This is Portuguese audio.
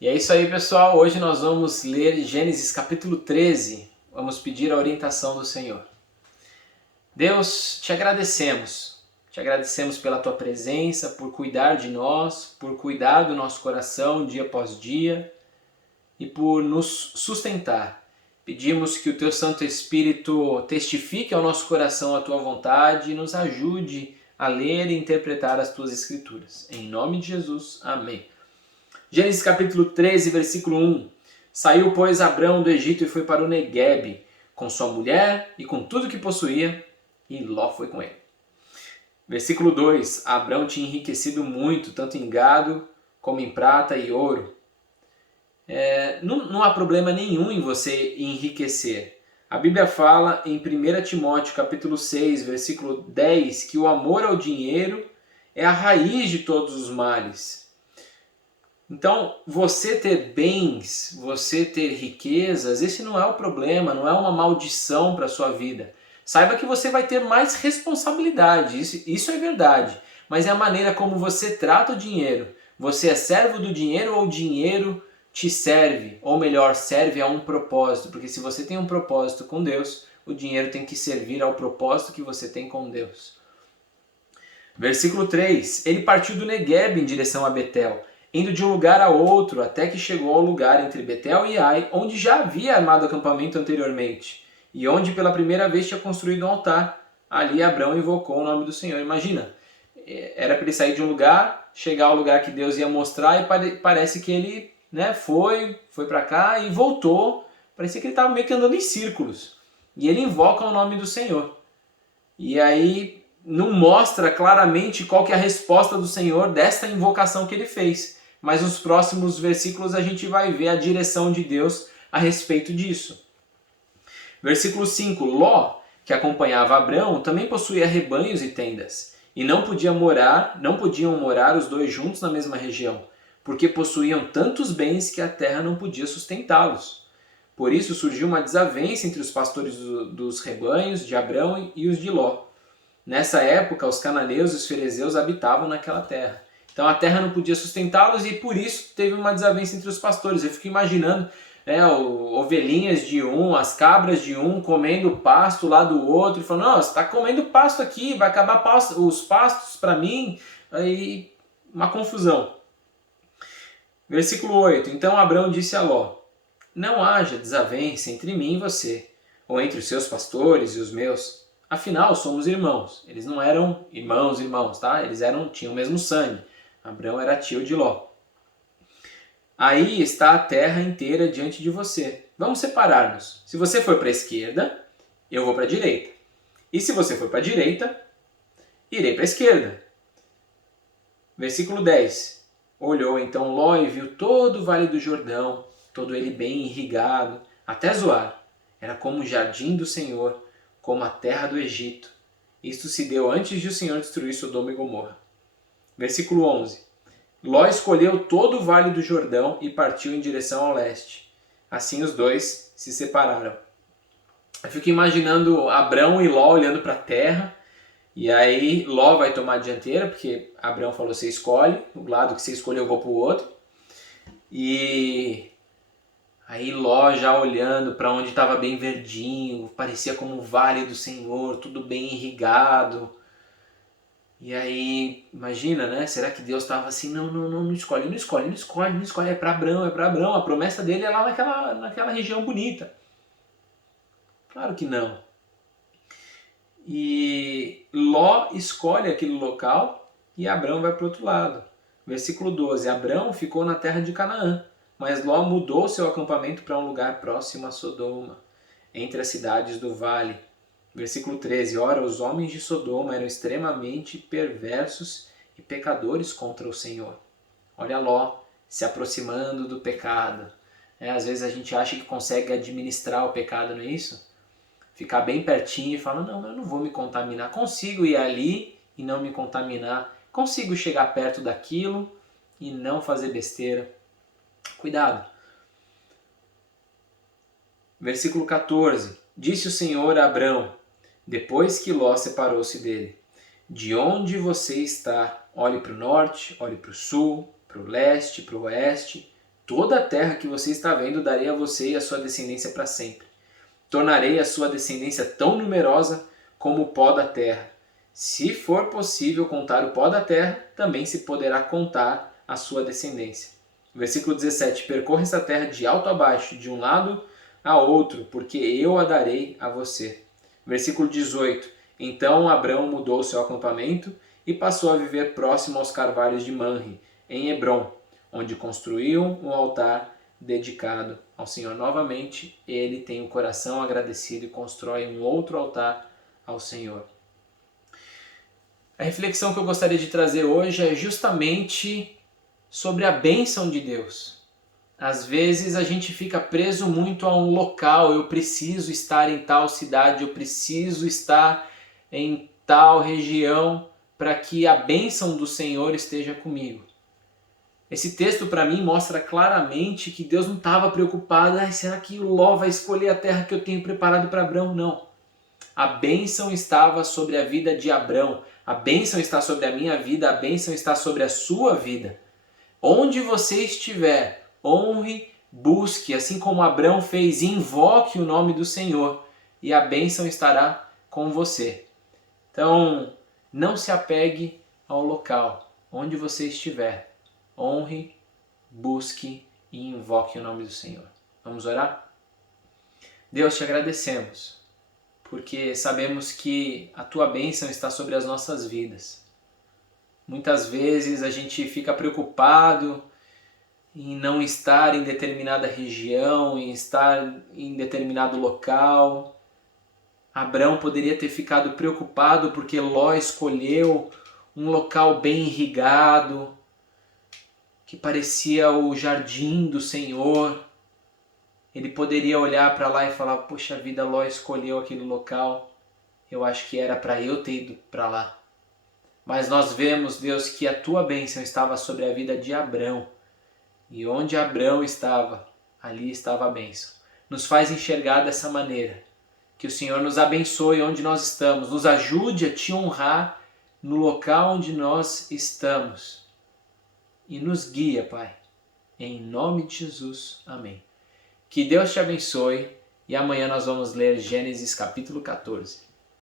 E é isso aí, pessoal. Hoje nós vamos ler Gênesis capítulo 13. Vamos pedir a orientação do Senhor. Deus, te agradecemos. Te agradecemos pela tua presença, por cuidar de nós, por cuidar do nosso coração dia após dia e por nos sustentar. Pedimos que o teu Santo Espírito testifique ao nosso coração a tua vontade e nos ajude a ler e interpretar as tuas escrituras. Em nome de Jesus, amém. Gênesis capítulo 13, versículo 1. Saiu, pois, Abrão do Egito e foi para o Neguebe, com sua mulher e com tudo que possuía, e Ló foi com ele. Versículo 2. Abrão tinha enriquecido muito, tanto em gado como em prata e ouro. Não há problema nenhum em você enriquecer. A Bíblia fala em 1 Timóteo capítulo 6, versículo 10, que o amor ao dinheiro é a raiz de todos os males. Então, você ter bens, você ter riquezas, esse não é o problema, não é uma maldição para a sua vida. Saiba que você vai ter mais responsabilidade, isso é verdade, mas é a maneira como você trata o dinheiro. Você é servo do dinheiro ou o dinheiro te serve? Ou melhor, serve a um propósito, porque se você tem um propósito com Deus, o dinheiro tem que servir ao propósito que você tem com Deus. Versículo 3. Ele partiu do Neguebe em direção a Betel, indo de um lugar a outro, até que chegou ao lugar entre Betel e Ai, onde já havia armado acampamento anteriormente, e onde pela primeira vez tinha construído um altar. Ali Abrão invocou o nome do Senhor. Imagina, era para ele sair de um lugar, chegar ao lugar que Deus ia mostrar, e parece que ele foi para cá e voltou. Parecia que ele estava meio que andando em círculos. E ele invoca o nome do Senhor. E aí não mostra claramente qual que é a resposta do Senhor desta invocação que ele fez. Mas nos próximos versículos a gente vai ver a direção de Deus a respeito disso. Versículo 5. Ló, que acompanhava Abrão, também possuía rebanhos e tendas, e não podiam morar os dois juntos na mesma região, porque possuíam tantos bens que a terra não podia sustentá-los. Por isso surgiu uma desavença entre os pastores dos rebanhos de Abrão e os de Ló. Nessa época, os cananeus e os ferezeus habitavam naquela terra. Então a terra não podia sustentá-los e por isso teve uma desavença entre os pastores. Eu fico imaginando ovelhinhas de um, as cabras de um, comendo pasto lá do outro, e falando, não, você está comendo pasto aqui, vai acabar os pastos para mim. Aí uma confusão. Versículo 8. Então Abrão disse a Ló, não haja desavença entre mim e você, ou entre os seus pastores e os meus. Afinal, somos irmãos. Eles não eram irmãos, tá? Eles tinham o mesmo sangue. Abrão era tio de Ló. Aí está a terra inteira diante de você. Vamos separar-nos. Se você for para a esquerda, eu vou para a direita. E se você for para a direita, irei para a esquerda. Versículo 10. Olhou então Ló e viu todo o vale do Jordão, todo ele bem irrigado, até Zoar. Era como o jardim do Senhor, como a terra do Egito. Isto se deu antes de o Senhor destruir Sodoma e Gomorra. Versículo 11. Ló escolheu todo o vale do Jordão e partiu em direção ao leste. Assim os dois se separaram. Eu fico imaginando Abrão e Ló olhando para a terra, e aí Ló vai tomar a dianteira, porque Abrão falou, você escolhe, o lado que você escolheu eu vou para o outro. E aí Ló já olhando para onde estava bem verdinho, parecia como o vale do Senhor, tudo bem irrigado. E aí, imagina, né? Será que Deus estava assim, não escolhe, é para Abrão, a promessa dele é lá naquela região bonita. Claro que não. E Ló escolhe aquele local e Abrão vai para o outro lado. Versículo 12, Abrão ficou na terra de Canaã, mas Ló mudou seu acampamento para um lugar próximo a Sodoma, entre as cidades do vale. Versículo 13, ora, os homens de Sodoma eram extremamente perversos e pecadores contra o Senhor. Olha Ló se aproximando do pecado. Às vezes a gente acha que consegue administrar o pecado, não é isso? Ficar bem pertinho e falar, não, eu não vou me contaminar. Consigo ir ali e não me contaminar. Consigo chegar perto daquilo e não fazer besteira. Cuidado. Versículo 14. Disse o Senhor a Abrão, depois que Ló separou-se dele, de onde você está, olhe para o norte, olhe para o sul, para o leste, para o oeste, Toda a terra que você está vendo darei a você e a sua descendência para sempre. Tornarei a sua descendência tão numerosa como o pó da terra. Se for possível contar o pó da terra, também se poderá contar a sua descendência. Versículo 17. Percorra esta terra de alto a baixo, de um lado a outro, porque eu a darei a você. Versículo 18. Então Abrão mudou seu acampamento e passou a viver próximo aos carvalhos de Manre, em Hebrom, onde construíam um altar dedicado ao Senhor. Novamente, ele tem o coração agradecido e constrói um outro altar ao Senhor. A reflexão que eu gostaria de trazer hoje é justamente sobre a bênção de Deus. Às vezes a gente fica preso muito a um local, eu preciso estar em tal cidade, eu preciso estar em tal região para que a bênção do Senhor esteja comigo. Esse texto para mim mostra claramente que Deus não estava preocupado, será que Ló vai escolher a terra que eu tenho preparado para Abrão? Não. A bênção estava sobre a vida de Abrão, a bênção está sobre a minha vida, a bênção está sobre a sua vida. Onde você estiver, honre, busque, assim como Abrão fez, invoque o nome do Senhor e a bênção estará com você. Então, não se apegue ao local, onde você estiver. Honre, busque e invoque o nome do Senhor. Vamos orar? Deus, te agradecemos, porque sabemos que a tua bênção está sobre as nossas vidas. Muitas vezes a gente fica preocupado em não estar em determinada região, em estar em determinado local. Abrão poderia ter ficado preocupado porque Ló escolheu um local bem irrigado, que parecia o jardim do Senhor. Ele poderia olhar para lá e falar, poxa vida, Ló escolheu aquele local, eu acho que era para eu ter ido para lá. Mas nós vemos, Deus, que a tua bênção estava sobre a vida de Abrão. E onde Abrão estava, ali estava a bênção. Nos faz enxergar dessa maneira. Que o Senhor nos abençoe onde nós estamos. Nos ajude a te honrar no local onde nós estamos. E nos guia, Pai. Em nome de Jesus. Amém. Que Deus te abençoe. E amanhã nós vamos ler Gênesis capítulo 14.